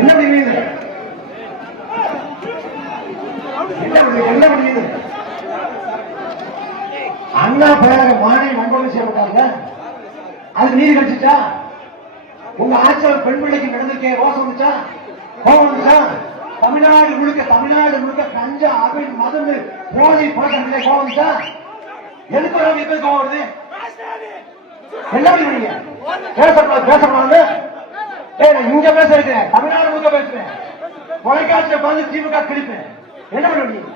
என்ன முடியுது? என்ன முடியுது? அண்ணா பேர மாணி மண்டபம் செய்யப்பட்டாங்க. அது நீதி கட்சிச்சா? உங்க ஆட்சியில் பெண் பிள்ளைக்கு நடந்திருக்கே ரோசம் வந்துச்சா? கோபம் வந்துச்சா? தமிழ்நாடு முழுக்க கஞ்சா அபின் மதம் போதை பழக்கம் கோபம் வந்துச்சா? எதுக்கு வர இப்ப கோபம் வருது? என்ன பண்ணுவீங்க? பேசக்கூடாது. இங்க பேச வைக்கிறேன், தமிழ்நாடு முழுக்க பேசுறேன், தொலைக்காட்சியை பார்த்து திமுக கிழிப்பேன். என்ன பண்ணுவீங்க?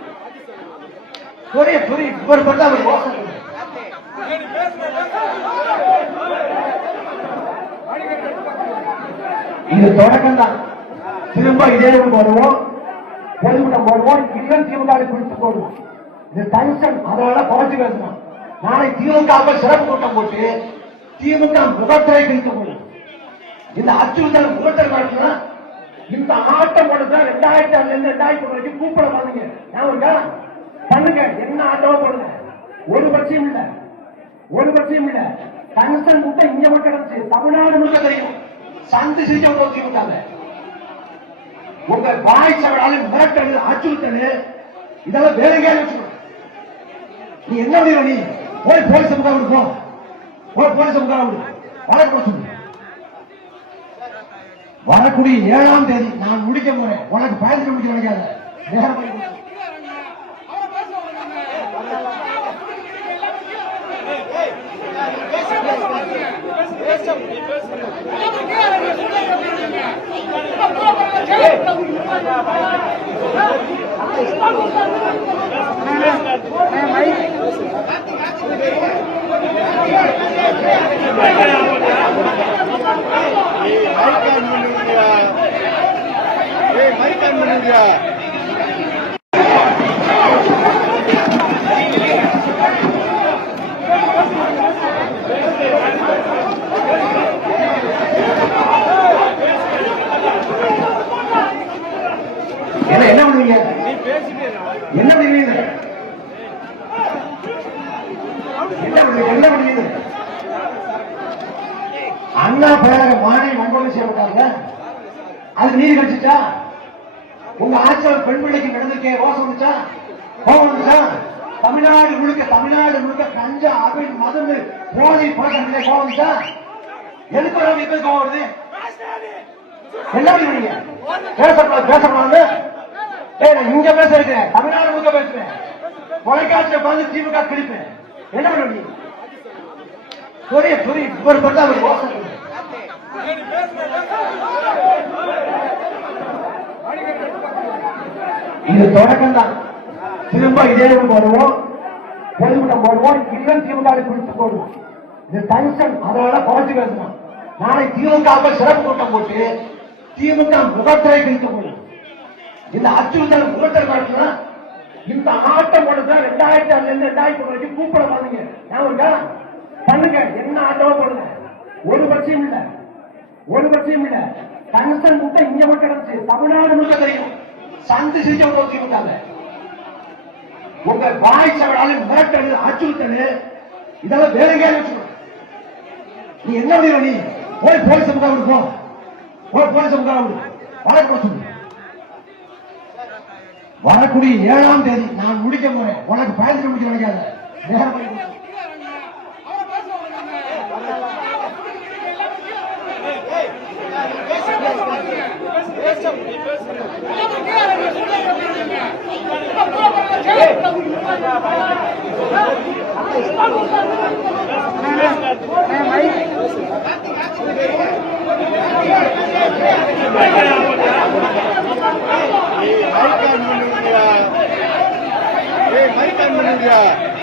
இது தொடக்கம் தான். திரும்ப இதே போடுவோம், பொதுக்கூட்டம் போடுவோம், இன்னும் திமுக குறித்து போடுவோம். இது டென்ஷன், அதனால குறைச்சு பேசணும். நாளை திமுக சிறப்பு கூட்டம் போட்டு திமுக முகத்திரை கிழித்து போடும். இந்த அச்சுறுத்தல் முகத்திரை காட்டுனா இந்த ஆட்டம் போடுறதா 2006 வரைக்கும் கூப்பிட பாருங்க. பண்ணுங்க, என்ன ஆட்டமா போடுங்க. ஒரு பட்சியம் இல்ல. டங்ஸ்டன் முட்டை இங்க மட்டும் கிடைச்சு தமிழ்நாடு முழுக்க தெரியும். சந்து சிரிச்ச நோக்கி விட்டாங்க. உங்க வாய் சவடால மிரட்டல், அச்சுறுத்தல், இதெல்லாம் வேற எங்கேயாவது வச்சுக்கணும். நீ என்ன முடியும்? நீ போய் போலீஸ் முகாம் போ, போலீஸ் முகாம் வழக்கு சொல்லு. வரக்கூடிய 7ஆம் தேதி நான் முடிக்க போறேன். உனக்கு பயந்து முடிக்க நினைக்காத. என்ன பண்ணுவீங்க? அண்ணா பேர மாணி மண்டபம் செய்யப்பட்டாங்க. அது நீதி கட்சிச்சா? உங்க ஆட்சியில் பெண் பிள்ளைக்கு நடந்திருக்கே ரோசம் வந்துச்சா? கோபம் வந்துச்சா? தமிழ்நாடு முழுக்க கஞ்சா அபின் மதம் போதை பழக்கம் கோபம் வந்துச்சா? எதுக்கு வர இப்ப கோபம் வருது? என்ன பண்ணுவீங்க? பேசக்கூடாது. இங்க பேச வைக்கிறேன், தமிழ்நாடு முழுக்க பேசுறேன், தொலைக்காட்சியை பார்த்து திமுக கிழிப்பேன். என்ன பண்ணுவீங்க? இது தொடக்கம் தான். திரும்ப இதே போடுவோம், பொதுக்கூட்டம் போடுவோம், இன்னும் திமுக குறித்து போடுவோம். இது டென்ஷன், அதனால குறைச்சு பேசணும். நாளை திமுக சிறப்பு கூட்டம் போட்டு திமுக முகத்திரை கிழித்து போடும். இந்த அச்சுறுத்தல் முகத்திரை காட்டுனா இந்த ஆட்டம் போடுறதா 2006 வரைக்கும் கூப்பிட பாருங்க. பண்ணுங்க, என்ன ஆட்டமா போடுங்க. ஒரு பட்சியம் இல்ல. டங்ஸ்டன் முட்டை இங்க மட்டும் கிடைச்சு தமிழ்நாடு முழுக்க தெரியும். சந்து சிரிச்ச நோக்கி விட்டாங்க. உங்க வாய் சவடால மிரட்டல், அச்சுறுத்தல், இதெல்லாம் வேற எங்கேயாவது வச்சுக்கணும். நீ என்ன முடியும்? நீ போய் போலீஸ் முகாம் போ, போலீஸ் முகாம் வழக்கு சொல்லு. வரக்கூடிய 7ஆம் தேதி நான் முடிக்க போறேன். உனக்கு பயந்து முடிக்க நினைக்காத. மைக்கான்